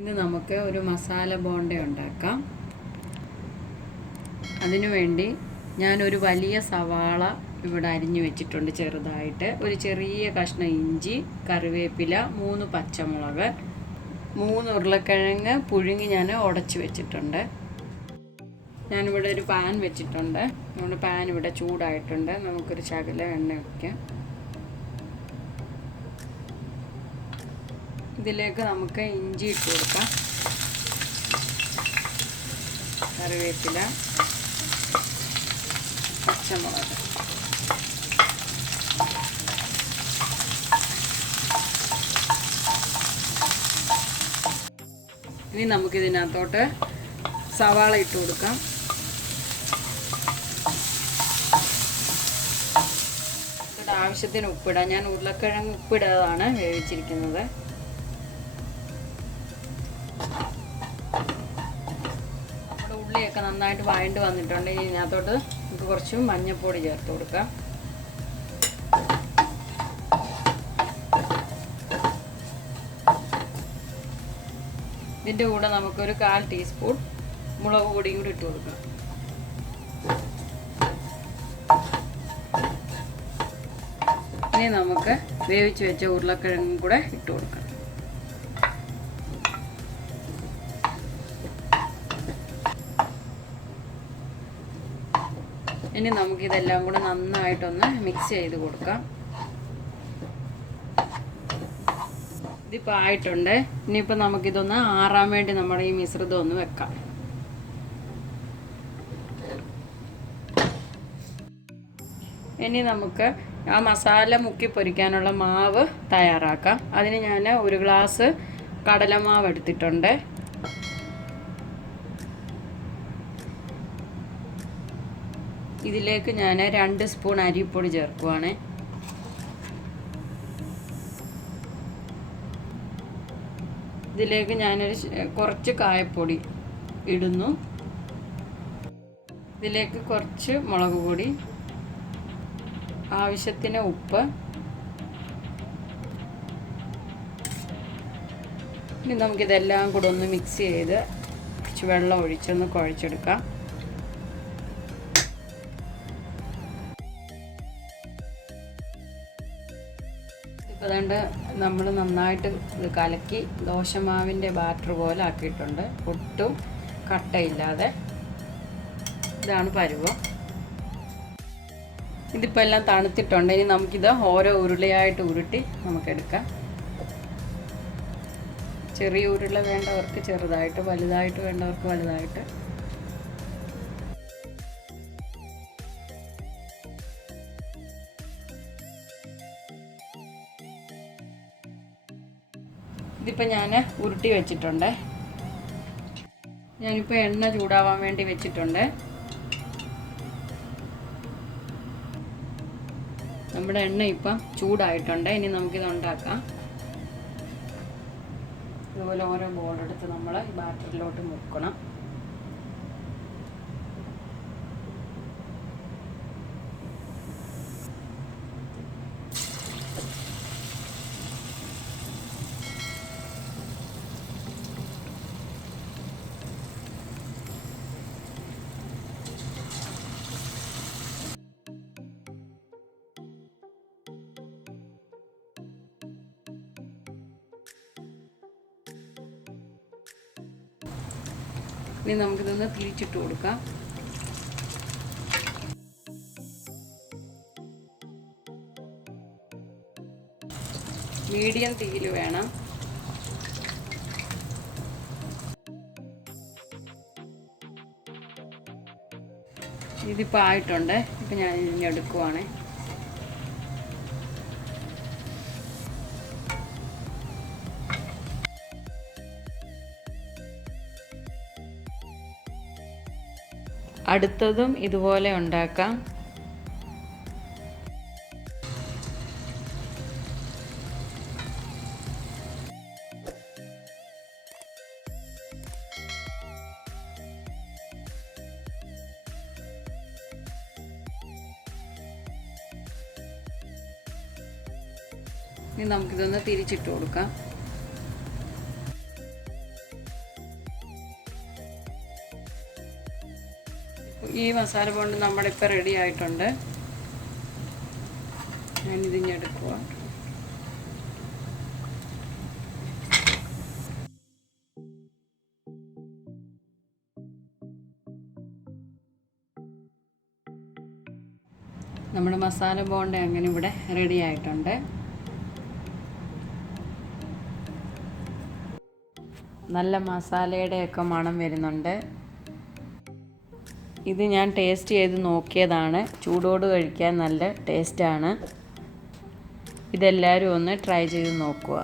ഇന്ന് നമുക്ക് ഒരു മസാല ബോണ്ട ഉണ്ടാക്കാം. അതിനുവേണ്ടി ഞാനൊരു വലിയ സവാള ഇവിടെ അരിഞ്ഞു വെച്ചിട്ടുണ്ട് ചെറുതായിട്ട്. ഒരു ചെറിയ കഷ്ണം ഇഞ്ചി, കറിവേപ്പില, 3 പച്ചമുളക്, 3 ഉരുളക്കിഴങ്ങ് പുഴുങ്ങി ഞാൻ ഉടച്ചു വെച്ചിട്ടുണ്ട്. ഞാനിവിടെ ഒരു പാൻ വെച്ചിട്ടുണ്ട്. നമ്മുടെ പാൻ ഇവിടെ ചൂടായിട്ടുണ്ട്. നമുക്കൊരു ശകലം എണ്ണ വയ്ക്കാം. ഇതിലേക്ക് നമുക്ക് ഇഞ്ചി ഇട്ട് കൊടുക്കാം, കറിവേപ്പില, പച്ചമുളക്. ഇനി നമുക്കിതിനകത്തോട്ട് സവാള ഇട്ട് കൊടുക്കാം. ഇതിൻ്റെ ആവശ്യത്തിന് ഉപ്പിടാം. ഞാൻ ഉരുളക്കിഴങ്ങ് ഉപ്പിടാതാണ് വേവിച്ചിരിക്കുന്നത്. നമ്മുടെ ഉള്ളിയൊക്കെ നന്നായിട്ട് വഴണ്ട് വന്നിട്ടുണ്ട്. ഇനി ഇതിനകത്തോട്ട് നമുക്ക് കുറച്ച് മഞ്ഞൾപ്പൊടി ചേർത്ത് കൊടുക്കാം. ഇതിൻ്റെ കൂടെ നമുക്കൊരു 1/4 ടീസ്പൂൺ മുളക് പൊടിയും കൂടി ഇട്ട് കൊടുക്കാം. ഇനി നമുക്ക് വേവിച്ച് വെച്ച ഉരുളക്കിഴങ്ങും കൂടെ ഇട്ട് കൊടുക്കാം. ഇനി നമുക്കിതെല്ലാം കൂടെ നന്നായിട്ടൊന്ന് മിക്സ് ചെയ്ത് കൊടുക്കാം. ഇതിപ്പോൾ ആയിട്ടുണ്ട്. ഇനിയിപ്പോൾ നമുക്കിതൊന്ന് ആറാൻ വേണ്ടി നമ്മുടെ ഈ മിശ്രിതം ഒന്ന് വെക്കാം. ഇനി നമുക്ക് ആ മസാല മുക്കി പൊരിക്കാനുള്ള മാവ് തയ്യാറാക്കാം. അതിന് ഞാൻ 1 ഗ്ലാസ് കടലമാവ് എടുത്തിട്ടുണ്ട്. ഇതിലേക്ക് ഞാൻ 2 സ്പൂൺ അരിപ്പൊടി ചേർക്കുവാണ്. ഇതിലേക്ക് ഞാനൊരു കുറച്ച് കായപ്പൊടി ഇടുന്നു. ഇതിലേക്ക് കുറച്ച് മുളക് പൊടി, ആവശ്യത്തിന് ഉപ്പ്. ഇനി നമുക്കിതെല്ലാം കൂടെ ഒന്ന് മിക്സ് ചെയ്ത് കുറച്ച് വെള്ളം ഒഴിച്ചൊന്ന് കുഴച്ചെടുക്കാം. ഇപ്പോൾ അതുകൊണ്ട് നമ്മൾ നന്നായിട്ട് ഇത് കലക്കി ദോശമാവിൻ്റെ ബാറ്റർ പോലെ ആക്കിയിട്ടുണ്ട്. ഒട്ടും കട്ടയില്ലാതെ. ഇതാണ് പരുവം. ഇതിപ്പോൾ എല്ലാം തണുത്തിട്ടുണ്ട്. ഇനി നമുക്കിത് ഓരോ ഉരുളയായിട്ട് ഉരുട്ടി നമുക്കെടുക്കാം. ചെറിയ ഉരുള വേണ്ടവർക്ക് ചെറുതായിട്ട്, വലുതായിട്ട് വേണ്ടവർക്ക് വലുതായിട്ട്. ഇതിപ്പോൾ ഞാൻ ഉരുട്ടി വെച്ചിട്ടുണ്ട്. ഞാനിപ്പോൾ എണ്ണ ചൂടാവാൻ വേണ്ടി വെച്ചിട്ടുണ്ട്. നമ്മുടെ എണ്ണ ഇപ്പം ചൂടായിട്ടുണ്ട്. ഇനി നമുക്കിത് ഉണ്ടാക്കാം. ഇതുപോലെ ഓരോ ബോളെടുത്ത് നമ്മൾ ഈ ബാറ്ററിലോട്ട് മുക്കണം. ഇനി നമുക്കിതൊന്ന് തിരിച്ചിട്ട് കൊടുക്കാം. മീഡിയം തീയിൽ വേണം. ഇതിപ്പോൾ ആയിട്ടുണ്ട്. ഇപ്പം ഞാൻ ഇനി എടുക്കുവാണ്. അടുത്തതും ഇതുപോലെ ഉണ്ടാക്കാം. ഇനി നമുക്കിതൊന്ന് തിരിച്ചിട്ട് കൊടുക്കാം. ഈ മസാല ബോണ്ട നമ്മുടെ ഇപ്പോൾ റെഡി ആയിട്ടുണ്ട്. ഞാനിതിഞ്ഞെടുക്കുക. നമ്മുടെ മസാല ബോണ്ട അങ്ങനെ ഇവിടെ റെഡി ആയിട്ടുണ്ട്. നല്ല മസാലയുടെയൊക്കെ മണം വരുന്നുണ്ട്. ഇത് ഞാൻ ടേസ്റ്റ് ചെയ്ത് നോക്കിയതാണ്. ചൂടോട് കഴിക്കാൻ നല്ല ടേസ്റ്റാണ്. ഇതെല്ലാവരും ഒന്ന് ട്രൈ ചെയ്ത് നോക്കുക.